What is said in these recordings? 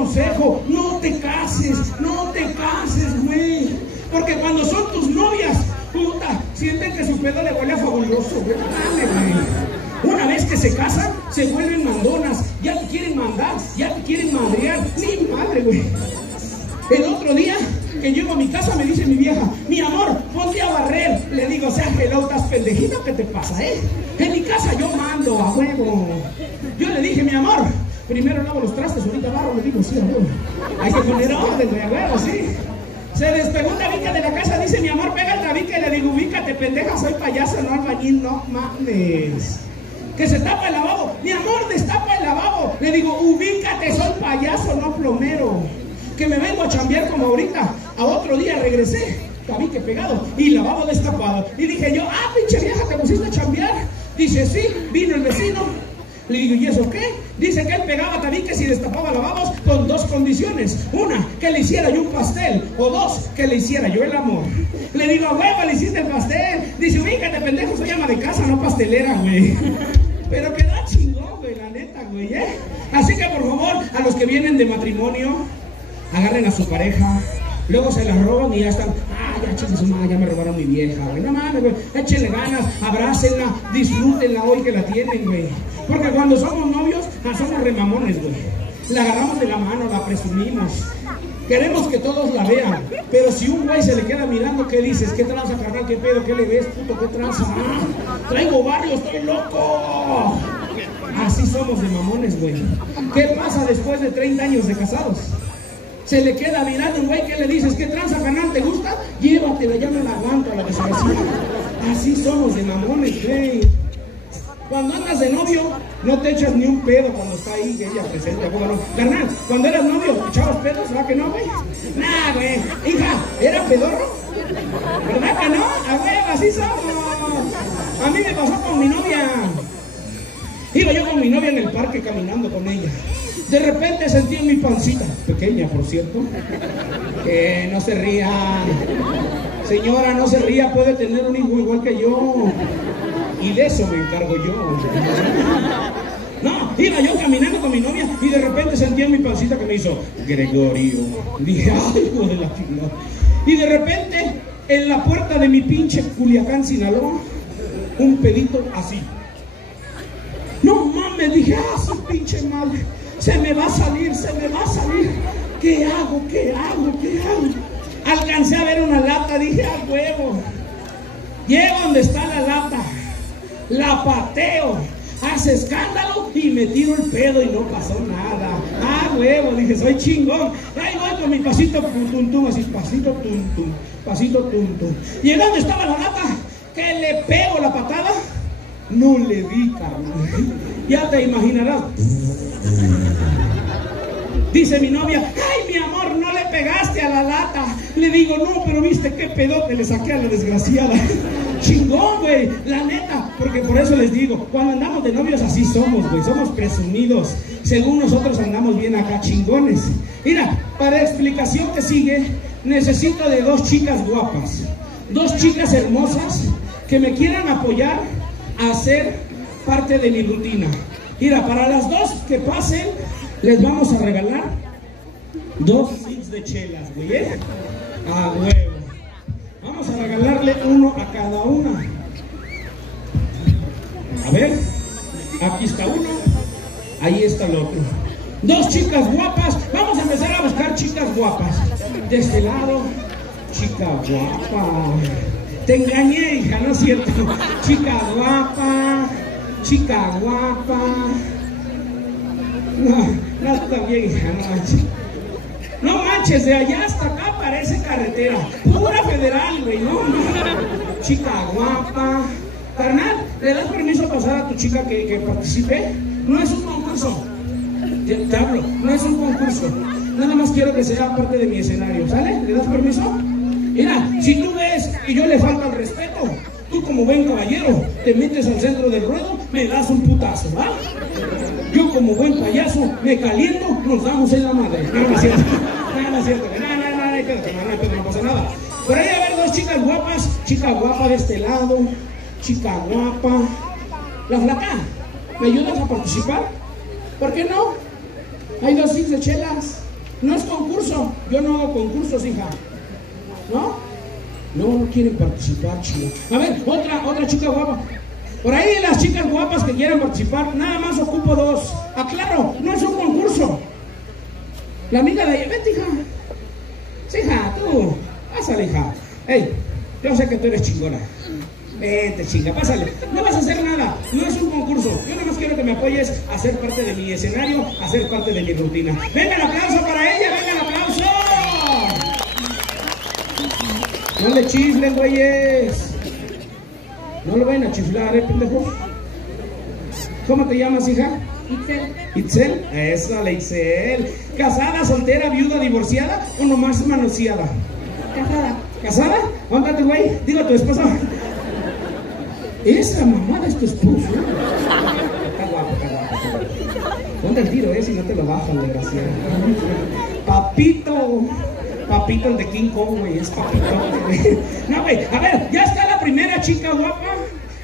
consejo, no te cases, güey. Porque cuando son tus novias, puta, sienten que su pedo le huele a fabuloso, güey. Dale, güey. Una vez que se casan, se vuelven mandonas, ya te quieren mandar, ya te quieren madrear. Ni madre, güey. El otro día que llego a mi casa me dice mi vieja, mi amor, ponte a barrer. Le digo, o sea, hello, estás pendejito, ¿qué te pasa, En mi casa yo mando, a huevo. Yo le dije, mi amor, primero lavo los trastes, ahorita barro. Le digo, sí, a huevo. Hay que poner orden, güey, a huevo, sí. Se despegó un tabique de la casa, dice, mi amor, pega el tabique. Le digo, ubícate, pendeja, soy payaso, no albañil, no mames. Que se tapa el lavabo, mi amor, destapa el lavabo. Le digo, ubícate, soy payaso, no plomero. Que me vengo a chambear como ahorita. A otro día regresé, tabique pegado y lavabo destapado. Y dije yo, pinche vieja, ¿te pusiste a chambear? Dice, sí, vino el vecino. Le digo, ¿y eso qué? Dice que él pegaba tabiques y destapaba lavabos con dos condiciones. Una, que le hiciera yo un pastel. O dos, que le hiciera yo el amor. Le digo, a huevo, le hiciste el pastel. Dice, ubícate, pendejo, soy ama de casa, no pastelera, güey. Pero queda chingón, güey, la neta, güey, Así que, por favor, a los que vienen de matrimonio, agarren a su pareja, luego se la roban y ya están, ya chingue su madre, ya me robaron mi vieja, güey. No mames, güey, échenle ganas, abrácenla, disfrútenla hoy que la tienen, güey. Porque cuando somos novios, somos remamones, güey. La agarramos de la mano, la presumimos. Queremos que todos la vean, pero si un güey se le queda mirando, ¿qué dices? ¿Qué tranza, carnal? ¿Qué pedo? ¿Qué le ves, puto? ¿Qué tranza? Traigo barrio, estoy loco. Así somos de mamones, güey. ¿Qué pasa después de 30 años de casados? Se le queda mirando un güey, ¿qué le dices? ¿Qué tranza, carnal? ¿Te gusta? Llévatela, ya me la aguanto a la desgraciada. Así somos de mamones, güey. Cuando andas de novio, no te echas ni un pedo cuando está ahí ella presente. No. Carnal, cuando eras novio, ¿echabas pedos? ¿Verdad que no, güey? Nah, güey. Hija, ¿era pedorro? ¿Verdad que no? A huevo, así somos. A mí me pasó con mi novia. Iba yo con mi novia en el parque caminando con ella. De repente sentí en mi pancita, pequeña por cierto, que no se ría. Señora, no se ría, puede tener un hijo igual que yo. Y de eso me encargo yo. No, iba yo caminando con mi novia y de repente sentí en mi pancita que me hizo Gregorio. Dije, ay, hijo de la chingada. Y de repente, en la puerta de mi pinche Culiacán, Sinaloa, un pedito así. No mames, dije, su pinche madre. Se me va a salir, se me va a salir. ¿Qué hago? ¿Qué hago? ¿Qué hago? Alcancé a ver una lata, dije, a huevo. Llego donde está la lata, la pateo, hace escándalo y me tiro el pedo y no pasó nada. Huevo, dije, soy chingón. Ahí voy con mi pasito tum tum, así, pasito tum tum, pasito tum tum. Y donde estaba la lata, que le pego la patada, no le di, cabrón. Ya te imaginarás. Dice mi novia, ay, mi amor, no le pegaste a la lata. Le digo, no, pero viste qué pedote le saqué a la desgraciada. Chingón, güey, la neta. Porque por eso les digo, cuando andamos de novios así somos, güey. Somos presumidos. Según nosotros andamos bien acá, chingones. Mira, para explicación que sigue, necesito de dos chicas guapas, dos chicas hermosas que me quieran apoyar a ser parte de mi rutina. Mira, para las dos que pasen, les vamos a regalar 2 six de chelas, güey, a huevo. Vamos a regalarle uno a cada una. A ver, aquí está uno, ahí está el otro. 2 chicas guapas. Vamos a empezar a buscar chicas guapas. De este lado, chica guapa. Te engañé, hija, no es cierto. Chica guapa, chica guapa. No está bien, hija, no manches. No manches, de allá hasta acá parece carretera. Pura federal, güey, no. Chica guapa. Carnal, ¿le das permiso a pasar a tu chica que participe? No es un concurso. Te hablo, no es un concurso. Nada más quiero que sea parte de mi escenario, ¿sale? ¿Le das permiso? Mira, si tú ves y yo le falto al respeto, tú como buen caballero te metes al centro del ruedo, me das un putazo, ¿va? Yo como buen payaso me caliento, nos damos en la madre. No es cierto, no es cierto, no pasa nada. Por ahí a ver 2 chicas guapas, chica guapa de este lado, chica guapa. La flaca, ¿me ayudas a participar? ¿Por qué no? Hay 2 six de chelas. No es concurso. Yo no hago concursos, hija. ¿No? No quieren participar, chica. A ver, otra chica guapa. Por ahí las chicas guapas que quieran participar, nada más ocupo 2. Aclaro, no es un concurso. La amiga de ella, vete, hija. Sí, hija, tú. Pásale, hija. Ey, yo sé que tú eres chingona. Vete, chinga, pásale. No vas a hacer nada, no es un concurso. Yo nada más quiero que me apoyes a ser parte de mi escenario, a ser parte de mi rutina. Venga el aplauso para ella, venga el aplauso. No le chiflen, güeyes. No lo vayan a chiflar, pendejos. ¿Cómo te llamas, hija? Itzel. ¿Itzel? Esa, la Itzel. ¿Casada, soltera, viuda, divorciada o nomás manoseada? Casada. ¿Casada? ¿Dónde tu güey? Digo, tu esposa. Esa mamada es tu esposo. Está guapo, está guapo, está guapo. Ponte el tiro, si no te lo bajan, desgraciado. Papito. Papito, el de King Kong, güey, es papito. No, güey, a ver, ya está la primera chica guapa.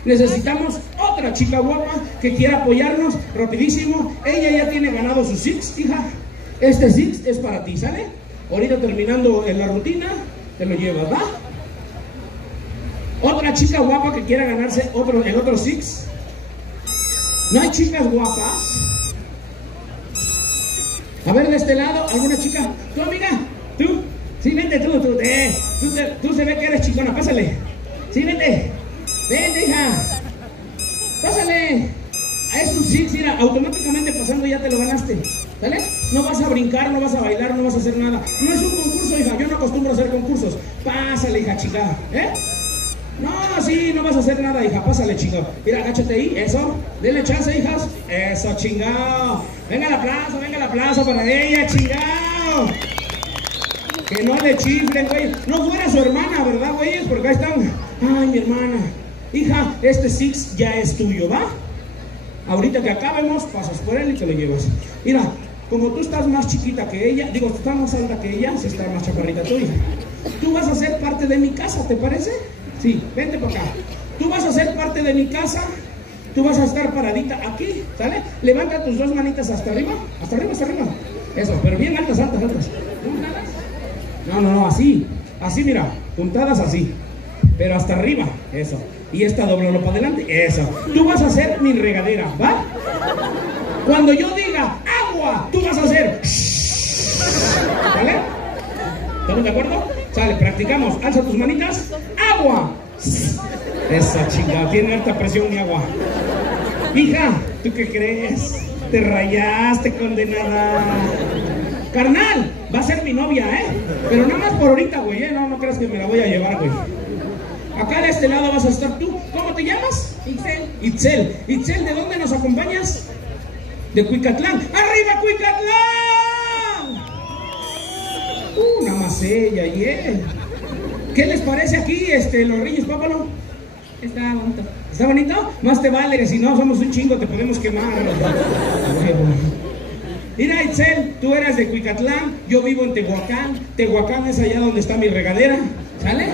Necesitamos otra chica guapa que quiera apoyarnos rapidísimo. Ella ya tiene ganado su Six, hija. Este Six es para ti, ¿sale? Ahorita terminando en la rutina, te lo llevas, ¿va? Otra chica guapa que quiera ganarse el otro Six. ¿No hay chicas guapas? A ver, de este lado, ¿alguna chica? ¿Tú, amiga? ¿Tú? Sí, vente tú se ve que eres chicona, pásale. Sí, vente. Vente, hija. Pásale. Es un Six, mira, automáticamente pasando ya te lo ganaste. ¿Sale? No vas a brincar, no vas a bailar, no vas a hacer nada. No es un concurso, hija, yo no acostumbro a hacer concursos. Pásale, hija, chica, ¿eh? No, sí, no vas a hacer nada, hija, pásale, chico. Mira, agáchate ahí, eso. Denle chance, hijas. Eso, chingado. Venga el aplauso para ella, chingado. Que no le chiflen, güey. No fuera su hermana, ¿verdad, güey? Porque ahí están. Ay, mi hermana. Hija, este Six ya es tuyo, ¿va? Ahorita que acabemos, pasas por él y te lo llevas. Mira, como tú estás más chiquita que ella, digo, tú estás más alta que ella, si está más chaparrita tuya. Tú vas a ser parte de mi casa, ¿te parece? Sí, vente para acá. Tú vas a ser parte de mi casa. Tú vas a estar paradita aquí, ¿sale? Levanta tus 2 manitas hasta arriba. Hasta arriba, hasta arriba. Eso, pero bien altas, altas, altas. No, así. Así, mira, puntadas así. Pero hasta arriba, eso. Y esta doblalo para adelante, eso. Tú vas a hacer mi regadera, ¿va? Cuando yo diga agua, tú vas a hacer ¿vale? ¿Estamos de acuerdo? Sale, practicamos. Alza tus manitas. ¡Agua! Esa chingada, tiene alta presión mi agua. Hija, ¿tú qué crees? Te rayaste, condenada. Carnal, va a ser mi novia, ¿eh? Pero nada más por ahorita, güey, ¿eh? No creas que me la voy a llevar, güey. Acá de este lado vas a estar tú. ¿Cómo te llamas? Itzel. Itzel. Itzel, ¿de dónde nos acompañas? De Cuicatlán. ¡Arriba, Cuicatlán! Nada más ella y él. ¿Qué les parece aquí, los Reyes Pápalo? Está bonito. ¿Está bonito? Más te vale, que si no somos un chingo te podemos quemar. Mira, Itzel, tú eres de Cuicatlán, yo vivo en Tehuacán. Tehuacán es allá donde está mi regadera, ¿sale?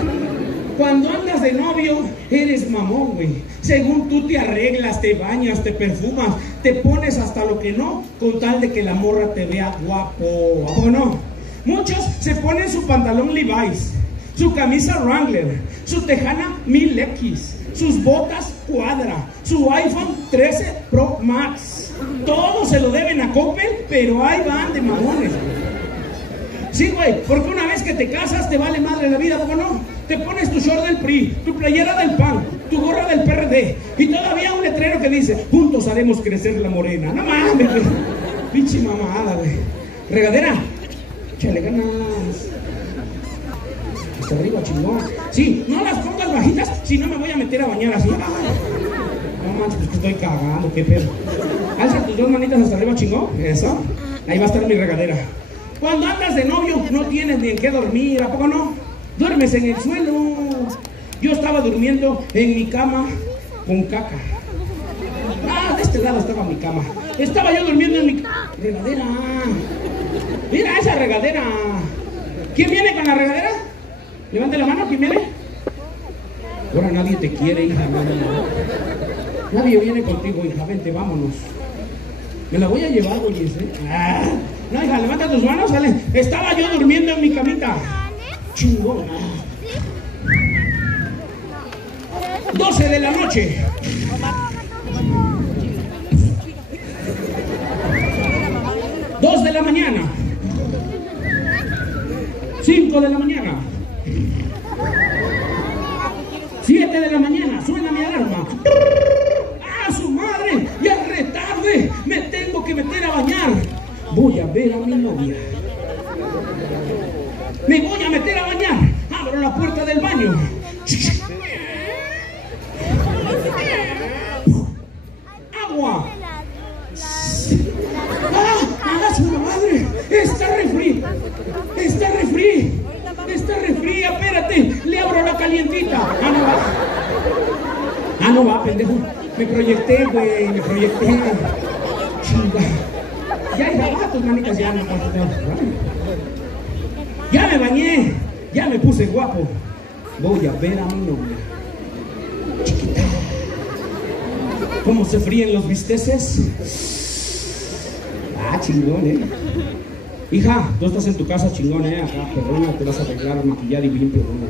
Cuando andas de novio, eres mamón, güey. Según tú te arreglas, te bañas, te perfumas, te pones hasta lo que no, con tal de que la morra te vea guapo. ¿O no? Muchos se ponen su pantalón Levi's, su camisa Wrangler, su tejana 1000X, sus botas Cuadra, su iPhone 13 Pro Max. Todo se lo deben a Coppel, pero ahí van de mamones, güey. Sí, güey, porque una vez que te casas te vale madre la vida, ¿cómo no? Te pones tu short del PRI, tu playera del PAN, tu gorra del PRD y todavía un letrero que dice, juntos haremos crecer la morena. No mames, güey. Pinche mamada, güey. Regadera, échale ganas. Hasta arriba, chingón. Sí, no las pongas bajitas, si no me voy a meter a bañar así. No manches, pues que estoy cagando, qué pedo. Alza tus 2 manitas hasta arriba, chingón. Eso. Ahí va a estar mi regadera. Cuando andas de novio, no tienes ni en qué dormir, ¿a poco no? Duermes en el suelo. Yo estaba durmiendo en mi cama con caca. De este lado estaba mi cama. Estaba yo durmiendo en mi regadera. Mira esa regadera. ¿Quién viene con la regadera? Levante la mano, ¿quién viene? Ahora nadie te quiere, hija. Nadie viene contigo, hija. Vente, vámonos. Me la voy a llevar, oye, ¿eh? No, hija, levanta tus manos, sale. Estaba yo durmiendo en mi camita. Chingona. 12 de la noche. 2 de la mañana. 5 de la mañana. 7 de la mañana. Suena mi alarma. ¡Ah, su madre! ¡Ya es re tarde! ¡Me tengo que meter a bañar! Voy a ver a mi novia. Me voy a meter a bañar. Abro la puerta del baño. Agua. ¡Ah, su madre! Está refri. Está refri. Está refri. Espérate. Le abro la calientita. Ah, no va. Ah, no va, pendejo. Me proyecté, güey. Me proyecté. Chinga. Ya hay tus manitas ya no. Ya me bañé. Ya me puse guapo. Voy a ver a mi novia. Chiquita. ¿Cómo se fríen los bisteces? Ah, chingón, Hija, tú estás en tu casa, chingón, acá, perrona, te vas a arreglar, maquillar y bien perrona,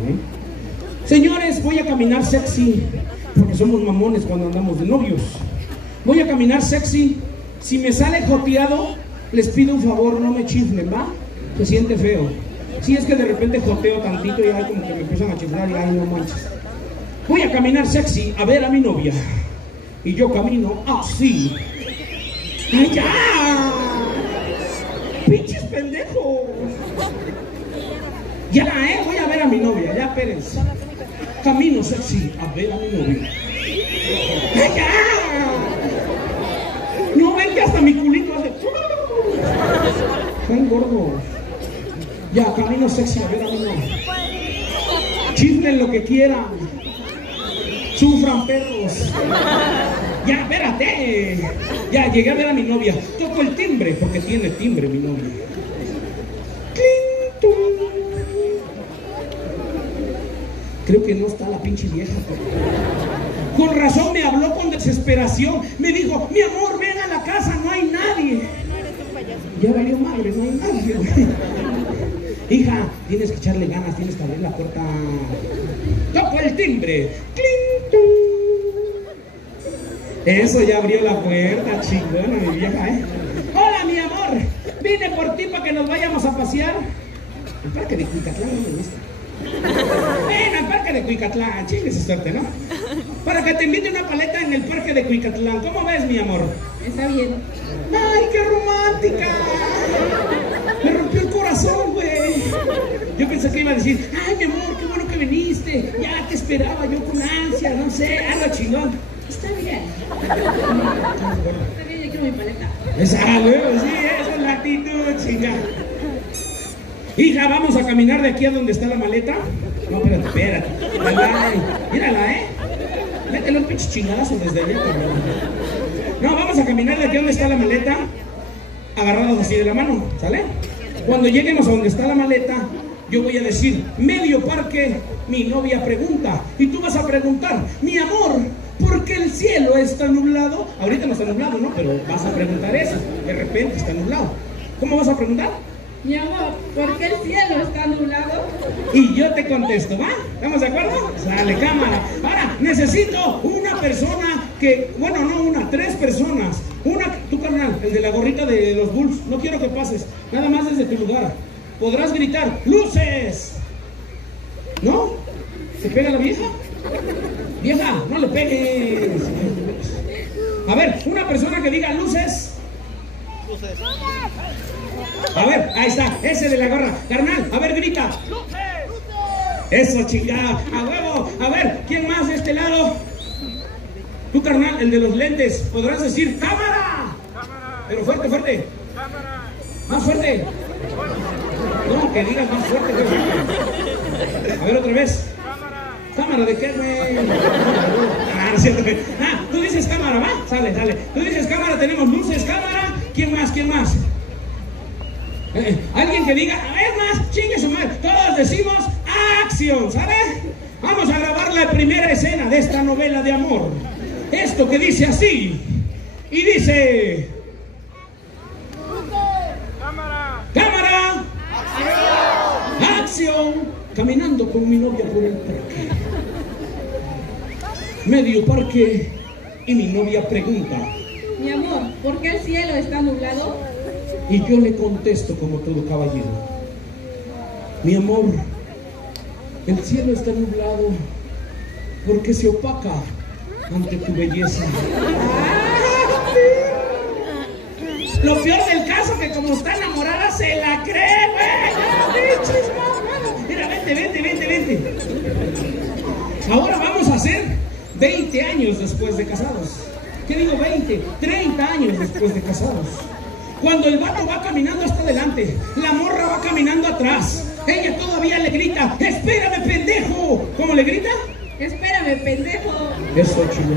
Señores, voy a caminar sexy, porque somos mamones cuando andamos de novios. Voy a caminar sexy. Si me sale joteado, les pido un favor, no me chiflen, ¿va? Se siente feo. Si es que de repente joteo tantito y ay, como que me empiezan a chiflar y ay, no manches. Voy a caminar sexy a ver a mi novia. Y yo camino así. ¡Ay, ya! ¡Pinches pendejos! Ya, voy a ver a mi novia, ya, espérense. Camino sexy a ver a mi novia. ¡Ay, ya! No ven que hasta mi culito hace... Están gordos. Ya, camino sexy a ver a mi novia. Chiflen lo que quieran. Sufran, perros. Ya, espérate. Ya, llegué a ver a mi novia. Toco el timbre, porque tiene timbre mi novia. ¡Clinton! Creo que no está la pinche vieja, pero... Con razón me habló con desesperación. Me dijo, mi amor, ven a la casa, no hay nadie. Ya valió madre, no hay nadie, güey. Hija, tienes que echarle ganas, tienes que abrir la puerta. Toco el timbre. ¡Clinton! Eso ya abrió la puerta, chingona, mi vieja, Hola, mi amor. Vine por ti para que nos vayamos a pasear. El parque de Cuicatlán no me gusta. Ven al parque de Cuicatlán, chingue su suerte, ¿no? Para que te invite una paleta en el parque de Cuicatlán. ¿Cómo ves, mi amor? Está bien. ¡Ay, qué romántica! Me rompió el corazón, güey. Yo pensé que iba a decir, ay, mi amor, qué bueno que viniste. Ya te esperaba yo con ansia, no sé, algo chingón. Está bien. Está bien, yo quiero mi paleta. Esa, luego, sí, esa es la actitud, chinga. Hija, vamos a caminar de aquí a donde está la maleta. No, espérate. Mírala, Métele un pinche chingadazo desde allá, cabrón. No, vamos a caminar de aquí a donde está la maleta, agarrados así de la mano, ¿sale? Cuando lleguemos a donde está la maleta, yo voy a decir, medio parque, mi novia pregunta. Y tú vas a preguntar, mi amor, ¿por qué el cielo está nublado? Ahorita no está nublado, ¿no? Pero vas a preguntar eso. De repente está nublado. ¿Cómo vas a preguntar? Mi amor, ¿por qué el cielo está nublado? Y yo te contesto, ¿va? ¿Estamos de acuerdo? Sale, cámara. Ahora, necesito una persona que... Bueno, no una, 3 personas. Una, tú carnal, el de la gorrita de los Bulls. No quiero que pases, nada más desde tu lugar. Podrás gritar, ¡luces! ¿No? ¿Se pega la vieja? Vieja, no le pegues. A ver, una persona que diga luces. A ver, ahí está, ese de la gorra. Carnal, a ver, grita. Eso, chingada, a huevo. A ver, ¿quién más de este lado? Tú, carnal, el de los lentes. Podrás decir, ¡cámara! Pero fuerte, fuerte. Más fuerte. No, que digas más fuerte, güey. A ver, otra vez. ¿Cámara de qué, güey? Ah, no es cierto. Ah, tú dices cámara, ¿va? Sale, sale. Tú dices cámara, tenemos luces, cámara. ¿Quién más? ¿Quién más? Alguien que diga, a ver más, chingue su madre. Todos decimos acción, ¿sabes? Vamos a grabar la primera escena de esta novela de amor. Esto que dice así. Y dice... ¡cámara! caminando con mi novia por el parque. Medio parque y mi novia pregunta: Mi amor, ¿por qué el cielo está nublado? Y yo le contesto como todo caballero: mi amor, el cielo está nublado porque se opaca ante tu belleza. Lo peor del caso que como está enamorada se la cree, güey. Mira, vente. Ahora vamos a hacer 20 años después de casados. ¿Qué digo 20? 30 años después de casados. Cuando el vato va caminando hasta adelante, la morra va caminando atrás. Ella todavía le grita: ¡espérame, pendejo! ¿Cómo le grita? Espérame, pendejo. Eso, chido.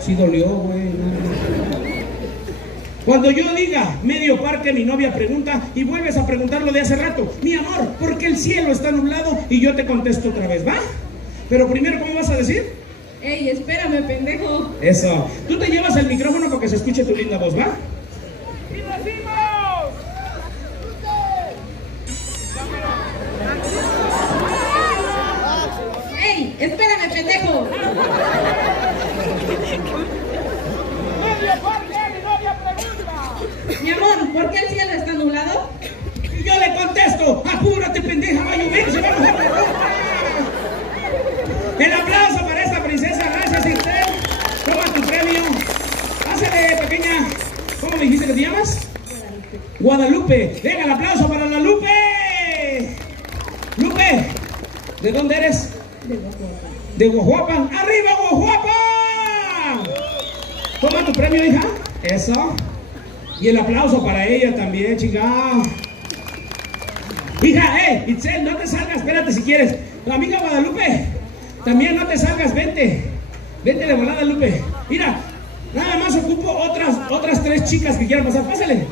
Sí dolió, güey. Cuando yo diga medio parque, mi novia pregunta y vuelves a preguntar lo de hace rato: mi amor, ¿por qué el cielo está nublado? Y yo te contesto otra vez, ¿va? Pero primero, ¿cómo vas a decir? Ey, espérame, pendejo. Eso. Tú te llevas el micrófono para que se escuche tu linda voz, ¿va? ¡Y decimos! ¡Ey! ¡Espérame, pendejo! ¡Medio parque, mi novia pregunta! Mi amor, ¿por qué el cielo está nublado? Y yo le contesto: apúrate, pendeja, va a llover, se va a mojar la ropa. El aplauso para esta princesa. Gracias, Isabel. Toma tu premio. Pásale, pequeña. ¿Cómo me dijiste que te llamas? Guadalupe. Venga, el aplauso para la Lupe. Lupe, ¿de dónde eres? De Guajuapan. ¡Arriba, Guajuapan! Toma tu premio, hija. Eso. Y el aplauso para ella también, chica. Hija, Itzel, no te salgas, espérate si quieres. La amiga Guadalupe, también no te salgas, vente. Vente de volada, Lupe. Mira, nada más ocupo otras 3 chicas que quieran pasar. Pásale.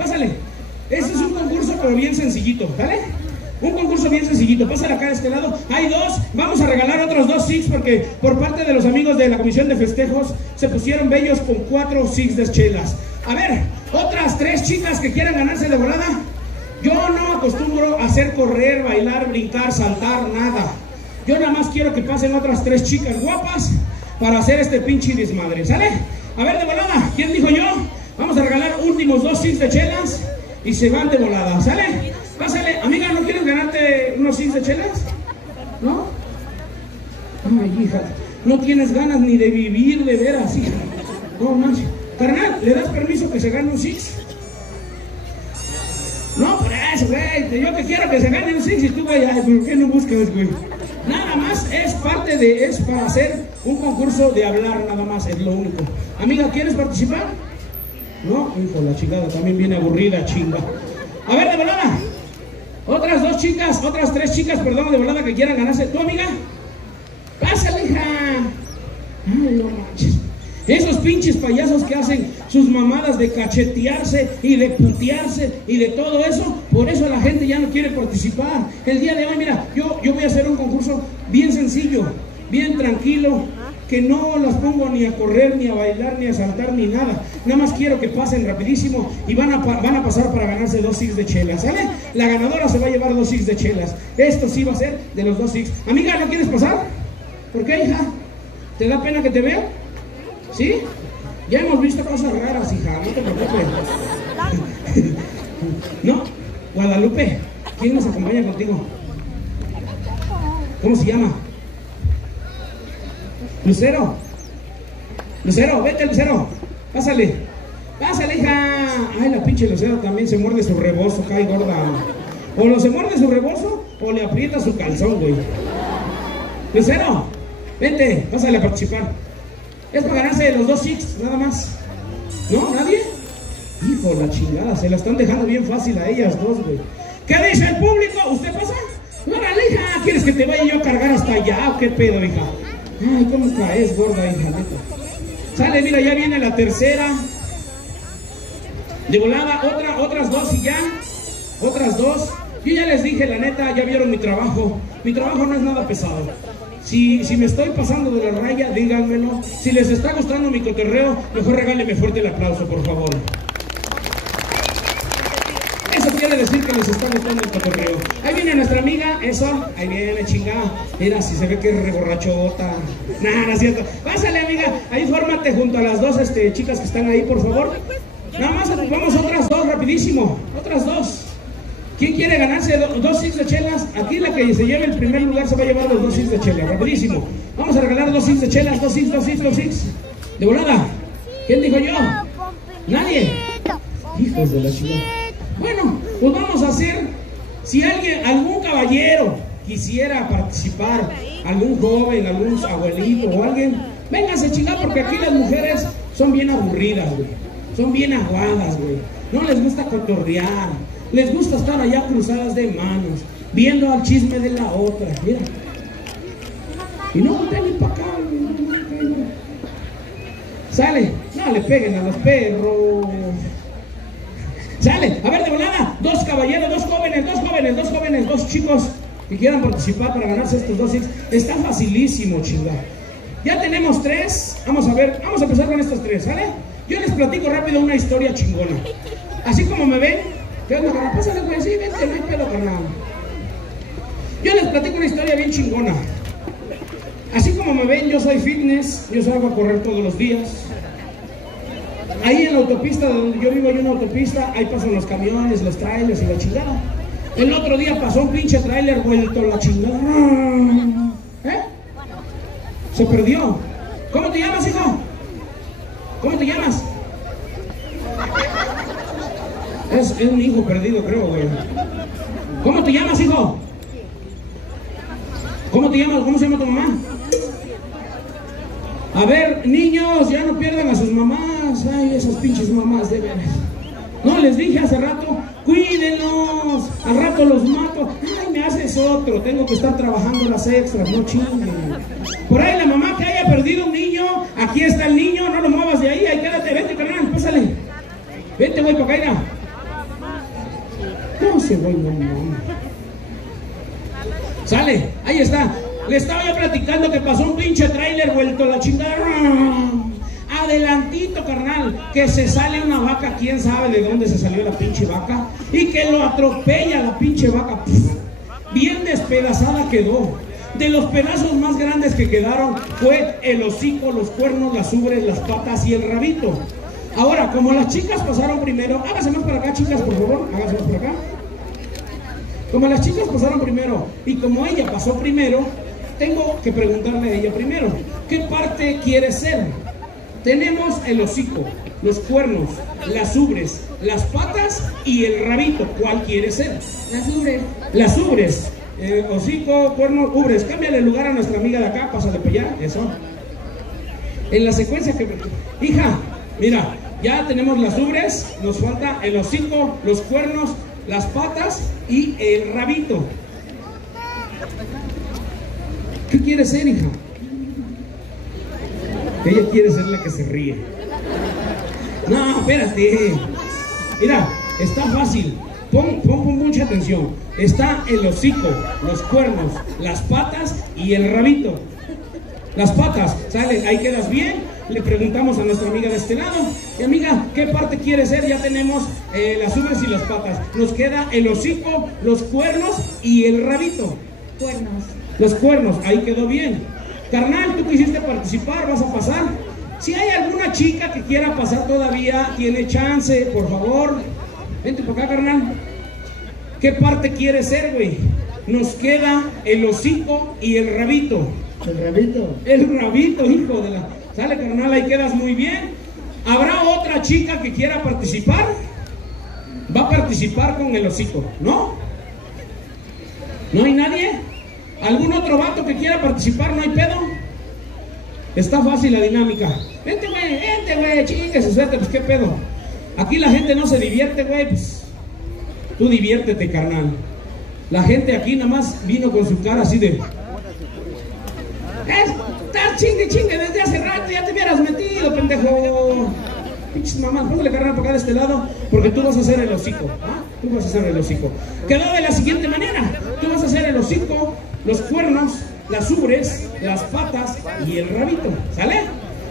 Este es un concurso, pero bien sencillito, ¿vale? Un concurso bien sencillito. Pásale acá de este lado. Hay 2. Vamos a regalar otros 2 Six porque por parte de los amigos de la comisión de festejos se pusieron bellos con 4 Six de chelas. A ver, otras 3 chicas que quieran ganarse de volada. Yo no acostumbro a hacer correr, bailar, brincar, saltar, nada. Yo nada más quiero que pasen otras 3 chicas guapas para hacer este pinche desmadre, ¿sale? A ver, de volada, ¿quién dijo yo? Vamos a regalar últimos 2 Six de chelas y se van de volada, ¿sale? Pásale, amiga, ¿no quieres ganarte unos Six de chelas? ¿No? Ay, hija, no tienes ganas ni de vivir de veras, hija. No manches. Carnal, ¿le das permiso que se gane un Six? No, por eso, güey. Yo que quiero que se gane un Six y tú, güey, ay, ¿por qué no buscas, güey? Nada más es para hacer un concurso de hablar, nada más, es lo único. Amiga, ¿quieres participar? No, hijo, la chingada también viene aburrida, chinga. A ver, de volada. Otras 2 chicas, otras 3 chicas, perdón, de volada que quieran ganarse. ¿Tu amiga? Pásale, hija. Ay, no manches. Esos pinches payasos que hacen sus mamadas de cachetearse y de putearse y de todo eso, por eso la gente ya no quiere participar. El día de hoy, mira, yo voy a hacer un concurso bien sencillo, bien tranquilo, que no las pongo ni a correr, ni a bailar, ni a saltar, ni nada. Nada más quiero que pasen rapidísimo y van a pasar para ganarse 2 Six de chelas, ¿sale? La ganadora se va a llevar 2 Six de chelas. Esto sí va a ser de los 2 Six. Amiga, ¿no quieres pasar? ¿Por qué, hija? ¿Te da pena que te vea? ¿Sí? Ya hemos visto cosas raras, hija, no te preocupes. No, Guadalupe, ¿quién nos acompaña contigo? ¿Cómo se llama? Lucero. Lucero, vete, Lucero. Pásale, hija. Ay, la pinche Lucero también se muerde su rebozo, cae gorda. O no se muerde su rebozo o le aprieta su calzón, güey. Lucero, vente, pásale a participar. Es para ganarse los 2 Six, nada más. ¿No? ¿Nadie? Hijo, la chingada, se la están dejando bien fácil a ellas 2, güey. ¿Qué dice el público? ¿Usted pasa? ¡Órale, hija! ¿Quieres que te vaya yo a cargar hasta allá o qué pedo, hija? Ay, ¿cómo caes, gorda, hija? Neta. Sale, mira, ya viene la tercera. De volada, otras 2 y ya. Otras 2. Yo ya les dije, la neta, ya vieron mi trabajo. Mi trabajo no es nada pesado. Si me estoy pasando de la raya, díganmelo. Si les está gustando mi cotorreo, mejor regáleme fuerte el aplauso, por favor. Eso quiere decir que les está gustando el cotorreo. Ahí viene nuestra amiga, eso, ahí viene, chingada. Mira, si se ve que es reborrachota. Nada, no es cierto. Pásale, amiga, ahí fórmate junto a las dos chicas que están ahí, por favor. Nada más ocupamos otras dos, rapidísimo. Otras dos. ¿Quién quiere ganarse dos six de chelas? Aquí la que se lleve el primer lugar se va a llevar los dos six de chelas, rapidísimo. Vamos a regalar dos six de chelas, dos six. De volada. ¿Quién dijo yo? Nadie. Hijos de la chingada. Bueno, pues vamos a hacer, si algún caballero quisiera participar, algún joven, algún abuelito o alguien, vénganse chingar, porque aquí las mujeres son bien aburridas, güey. Son bien aguadas, güey. No les gusta cotorrear. Les gusta estar allá cruzadas de manos, viendo al chisme de la otra. Mira. Y no voltean ni para acá, güey. Sale. No le peguen a los perros. Sale. A ver, de volada. Dos caballeros, dos jóvenes, dos chicos que quieran participar para ganarse estos dos six. Está facilísimo, chingada. Ya tenemos tres. Vamos a ver. Vamos a empezar con estos tres, ¿sale? Yo les platico rápido una historia chingona. Así como me ven. ¿Qué onda, carnal? Pásale, güey. Sí, vente, no hay pedo, carnal. Yo les platico una historia bien chingona. Así como me ven, yo soy fitness. Yo salgo a correr todos los días. Ahí en la autopista donde yo vivo hay una autopista. Ahí pasan los camiones, los trailers y la chingada. El otro día pasó un pinche trailer vuelto la chingada. ¿Eh? Se perdió. ¿Cómo te llamas, hijo? ¿Cómo te llamas? Es un hijo perdido, creo, güey. ¿Cómo te llamas, hijo? ¿Cómo te llamas? ¿Cómo se llama tu mamá? A ver, niños, ya no pierdan a sus mamás. Ay, esas pinches mamás, de veras. No, les dije hace rato, cuídenlos. Al rato los mato. Ay, me haces otro. Tengo que estar trabajando las extras, no chinguen. Por ahí la mamá que haya perdido un niño. Aquí está el niño, no lo muevas de ahí. Ahí quédate, vente, carnal, pásale. Vente, güey, para acá, mira. No se voy, no. Sale, ahí está. Le estaba yo platicando que pasó un pinche trailer vuelto la chingada. Adelantito, carnal, que se sale una vaca, quién sabe de dónde se salió la pinche vaca, y que lo atropella la pinche vaca. Bien despedazada quedó. De los pedazos más grandes que quedaron fue el hocico, los cuernos, las ubres, las patas y el rabito. Ahora, como las chicas pasaron primero, hágase más para acá, chicas, por favor, hágase más para acá. Como las chicas pasaron primero y como ella pasó primero, tengo que preguntarle a ella primero, ¿qué parte quiere ser? Tenemos el hocico, los cuernos, las ubres, las patas y el rabito. ¿Cuál quiere ser? Las ubres. Las ubres. Hocico, cuernos, ubres. Cámbiale el lugar a nuestra amiga de acá, pásale para allá, eso. En la secuencia que... Hija, mira, ya tenemos las ubres, nos falta el hocico, los cuernos, las patas y el rabito. ¿Qué quiere ser, hija? Ella quiere ser la que se ríe. No, espérate. Mira, está fácil. Pon mucha atención. Está el hocico, los cuernos, las patas y el rabito. Las patas, sale, ahí quedas bien. Le preguntamos a nuestra amiga de este lado. Y amiga, ¿qué parte quiere ser? Ya tenemos las ubres y las patas. Nos queda el hocico, los cuernos y el rabito. Cuernos. Los cuernos, ahí quedó bien. Carnal, tú quisiste participar, vas a pasar. Si hay alguna chica que quiera pasar todavía, tiene chance, por favor. Vente por acá, carnal. ¿Qué parte quiere ser, güey? Nos queda el hocico y el rabito. ¿El rabito? El rabito, hijo de la... Sale, carnal, ahí quedas muy bien. ¿Habrá otra chica que quiera participar? Va a participar con el hocico, ¿no? ¿No hay nadie? ¿Algún otro vato que quiera participar? ¿No hay pedo? Está fácil la dinámica. Vente, güey, chingue su suerte, pues qué pedo. Aquí la gente no se divierte, güey, pues tú diviértete, carnal. La gente aquí nada más vino con su cara así de... Estás chingue desde hace rato, ya te hubieras metido, pendejo. Pinches mamás, póngale, carnal, para acá de este lado, porque tú vas a hacer el hocico, ¿ah? Tú vas a hacer el hocico. Quedó de la siguiente manera. Tú vas a hacer el hocico, los cuernos, las ubres, las patas y el rabito, ¿sale?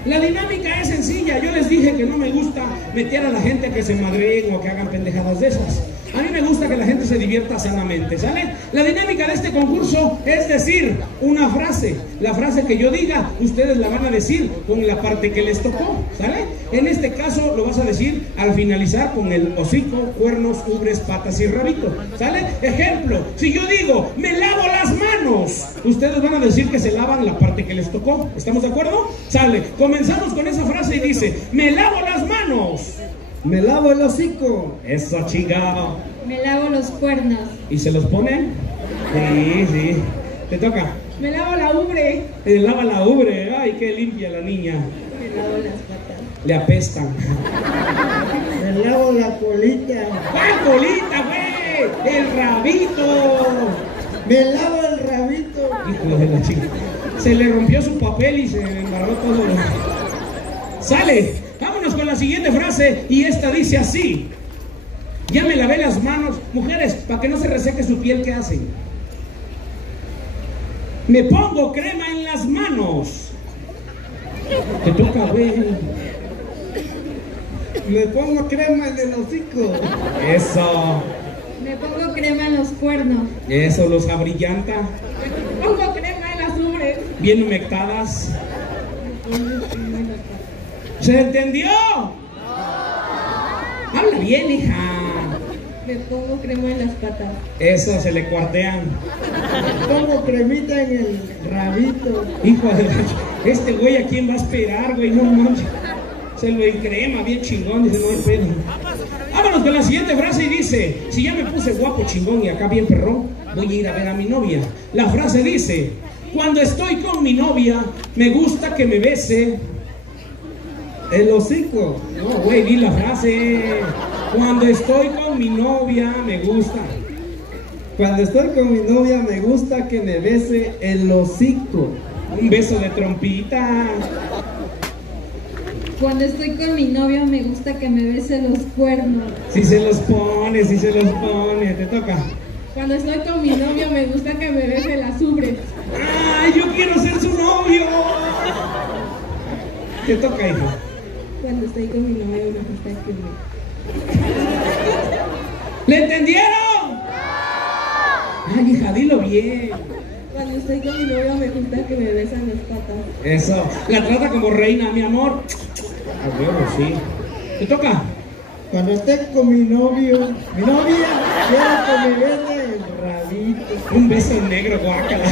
La dinámica es sencilla. Yo les dije que no me gusta meter a la gente a que se madreen o que hagan pendejadas de esas. A mí me gusta que la gente se divierta sanamente, ¿sale? La dinámica de este concurso es decir una frase. La frase que yo diga, ustedes la van a decir con la parte que les tocó, ¿sale? En este caso lo vas a decir al finalizar con el hocico, cuernos, ubres, patas y rabito, ¿sale? Ejemplo, si yo digo, me lavo las manos, ustedes van a decir que se lavan la parte que les tocó. ¿Estamos de acuerdo? Sale. Comenzamos con esa frase y dice, me lavo las manos. Me lavo el hocico. Eso, chingado. Me lavo los cuernos. ¿Y se los ponen? Sí, sí. Te toca. Me lavo la ubre. Le lava la ubre. Ay, qué limpia la niña. Me lavo las patas. Le apestan. Me lavo la colita. ¡Cuál colita, güey! ¡El rabito! Me lavo el rabito. Hijo de la chica. Se le rompió su papel y se embarró todo. ¡Sale! Vámonos con la siguiente frase. Y esta dice así. Ya me lavé las manos. Mujeres, para que no se reseque su piel, ¿qué hacen? Me pongo crema en las manos. Te toca, güey. Me pongo crema en el hocico. Eso. Me pongo crema en los cuernos. Eso los abrillanta. Me pongo crema en las ubres. Bien humectadas. Me pongo crema en las patas. ¿Se entendió? Habla bien, hija. Me pongo crema en las patas. Eso, se le cuartean. Me pongo cremita en el rabito. Hijo de la... Este güey, ¿a quién va a esperar, güey? No manches. Se lo encrema bien chingón, dice, no hay pedo. Vámonos con la siguiente frase y dice, si ya me puse guapo, chingón y acá bien perrón, voy a ir a ver a mi novia. La frase dice, cuando estoy con mi novia, me gusta que me bese El hocico. No, güey, di la frase. Cuando estoy con mi novia, me gusta. Cuando estoy con mi novia me gusta que me bese el hocico. Un beso de trompita. Cuando estoy con mi novio me gusta que me bese los cuernos. Si se los pone, si se los pone. Te toca. Cuando estoy con mi novio me gusta que me bese las ubres. ¡Ay, yo quiero ser su novio! Te toca, hijo. Cuando estoy con mi novio me gusta que me... ¿Le entendieron? Ay, hija, dilo bien. Cuando estoy con mi novio me gusta que me besan las patas. Eso. La trata como reina, mi amor. A huevo, sí. ¿Te toca? Cuando estoy con mi novia quiero que me bese el rabito. Un beso negro, guácala.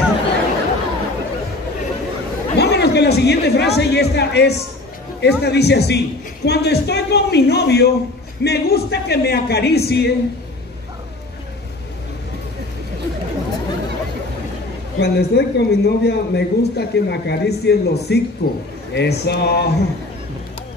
Vámonos con la siguiente frase y esta dice así. Cuando estoy con mi novio, me gusta que me acaricie. Cuando estoy con mi novia me gusta que me acaricie el hocico. Eso.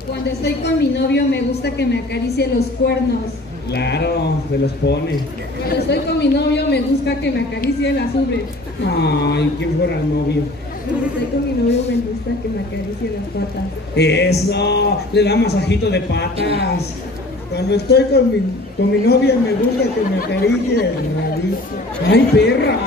Cuando estoy con mi novio me gusta que me acaricie los cuernos. Claro, se los pone. Cuando estoy con mi novio me gusta que me acaricie las ubres. Ay, ¿quién fuera el novio? Cuando estoy con mi novio me gusta que me acaricie las patas. Eso, le da masajito de patas. Cuando estoy con mi novia me gusta que me acaricie el rabito. ¡Ay, perra!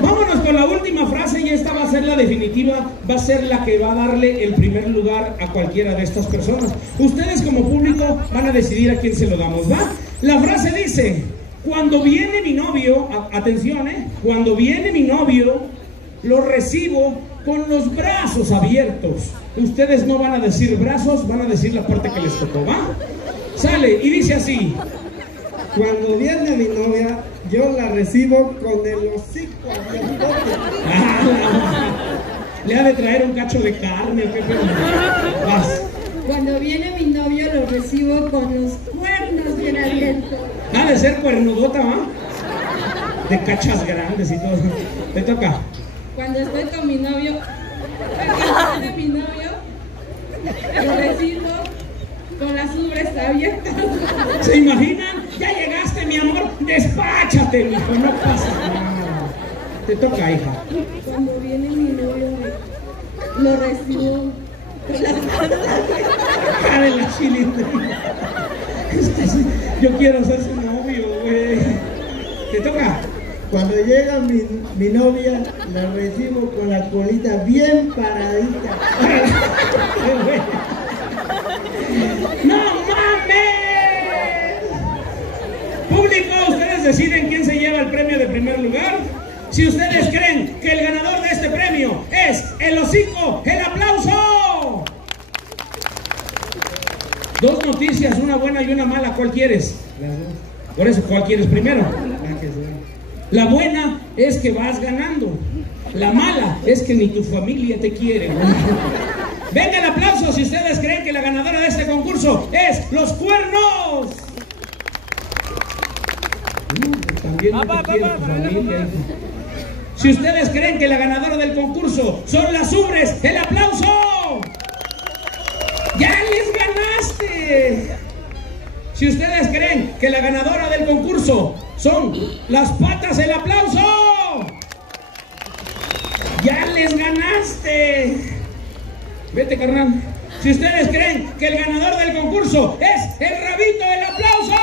Vámonos con la última frase y esta va a ser la definitiva, va a ser la que va a darle el primer lugar a cualquiera de estas personas. Ustedes como público van a decidir a quién se lo damos, ¿va? La frase dice, cuando viene mi novio, atención, cuando viene mi novio, lo recibo con los brazos abiertos. Ustedes no van a decir brazos, van a decir la parte que les tocó, ¿va? Sale y dice así. Cuando viene mi novia, yo la recibo con el hocico abierto. Le ha de traer un cacho de carne. Vas. Cuando viene mi novio lo recibo con los cuernos bien abiertos. Ha de ser cuernudota, ¿va? De cachas grandes y todo. Te toca. Cuando estoy con mi novio, lo recibo con las ubres abiertas. ¿Se imaginan? Ya llegaste, mi amor. Despáchate, mijo, no pasa nada. Te toca, hija. Cuando viene mi novio, lo recibo con las manos abiertas. De la chilindrina. Yo quiero ser su novio, güey. Te toca. Cuando llega mi novia, la recibo con la colita bien paradita. ¡No mames! ustedes deciden quién se lleva el premio de primer lugar, si ustedes creen que el ganador de este premio es el hocico, el aplauso. Dos noticias, una buena y una mala. ¿Cuál quieres? Por eso, ¿cuál quieres primero? La buena es que vas ganando. La mala es que ni tu familia te quiere. Venga el aplauso si ustedes creen que la ganadora de este concurso es Los Cuernos. También no te quiere tu familia. Si ustedes creen que la ganadora del concurso son las Ubres, el aplauso. ¡Ya les ganaste! Si ustedes creen que la ganadora del concurso son las Patas, el aplauso. ¡Ya les ganaste! Vete, carnal. Si ustedes creen que el ganador del concurso es el Rabito, el aplauso.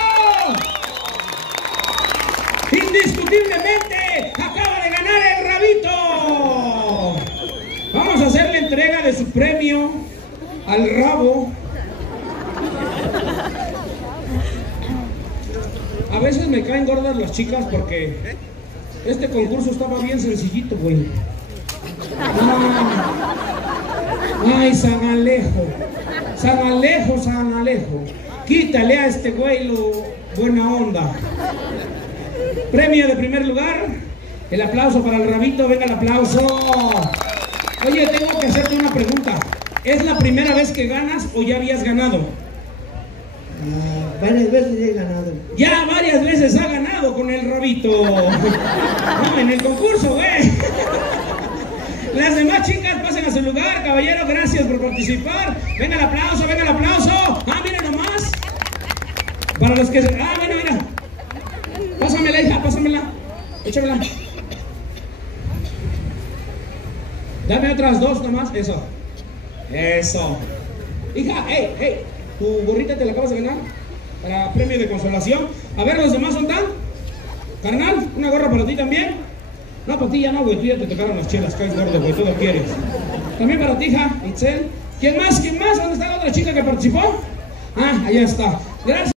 Indiscutiblemente acaba de ganar el Rabito. Vamos a hacer la entrega de su premio al Rabo. A veces me caen gordas las chicas porque este concurso estaba bien sencillito, güey. Ay, San Alejo. San Alejo, San Alejo. Quítale a este güey lo buena onda. Premio de primer lugar. El aplauso para el Rabito. Venga el aplauso. Oye, tengo que hacerte una pregunta. ¿Es la primera vez que ganas o ya habías ganado? Varias veces he ganado. Ya varias veces ha ganado con el Rabito. No, en el concurso, güey. Las demás chicas pasen a su lugar. Caballero, gracias por participar. Venga el aplauso, venga el aplauso. Ah, miren nomás. Para los que... Ah, bueno, mira. Pásamela, hija, pásamela. Échamela. Dame otras dos nomás. Eso. Eso. Hija, hey, hey. Tu gorrita te la acabas de ganar para premio de consolación. A ver, los demás son tan. Carnal, una gorra para ti también. No, para ti ya no, güey, tú ya te tocaron las chelas, caes gordo, güey, tú lo quieres. También para ti, hija, Itzel. ¿Quién más? ¿Quién más? ¿Dónde está la otra chica que participó? Ah, allá está. Gracias.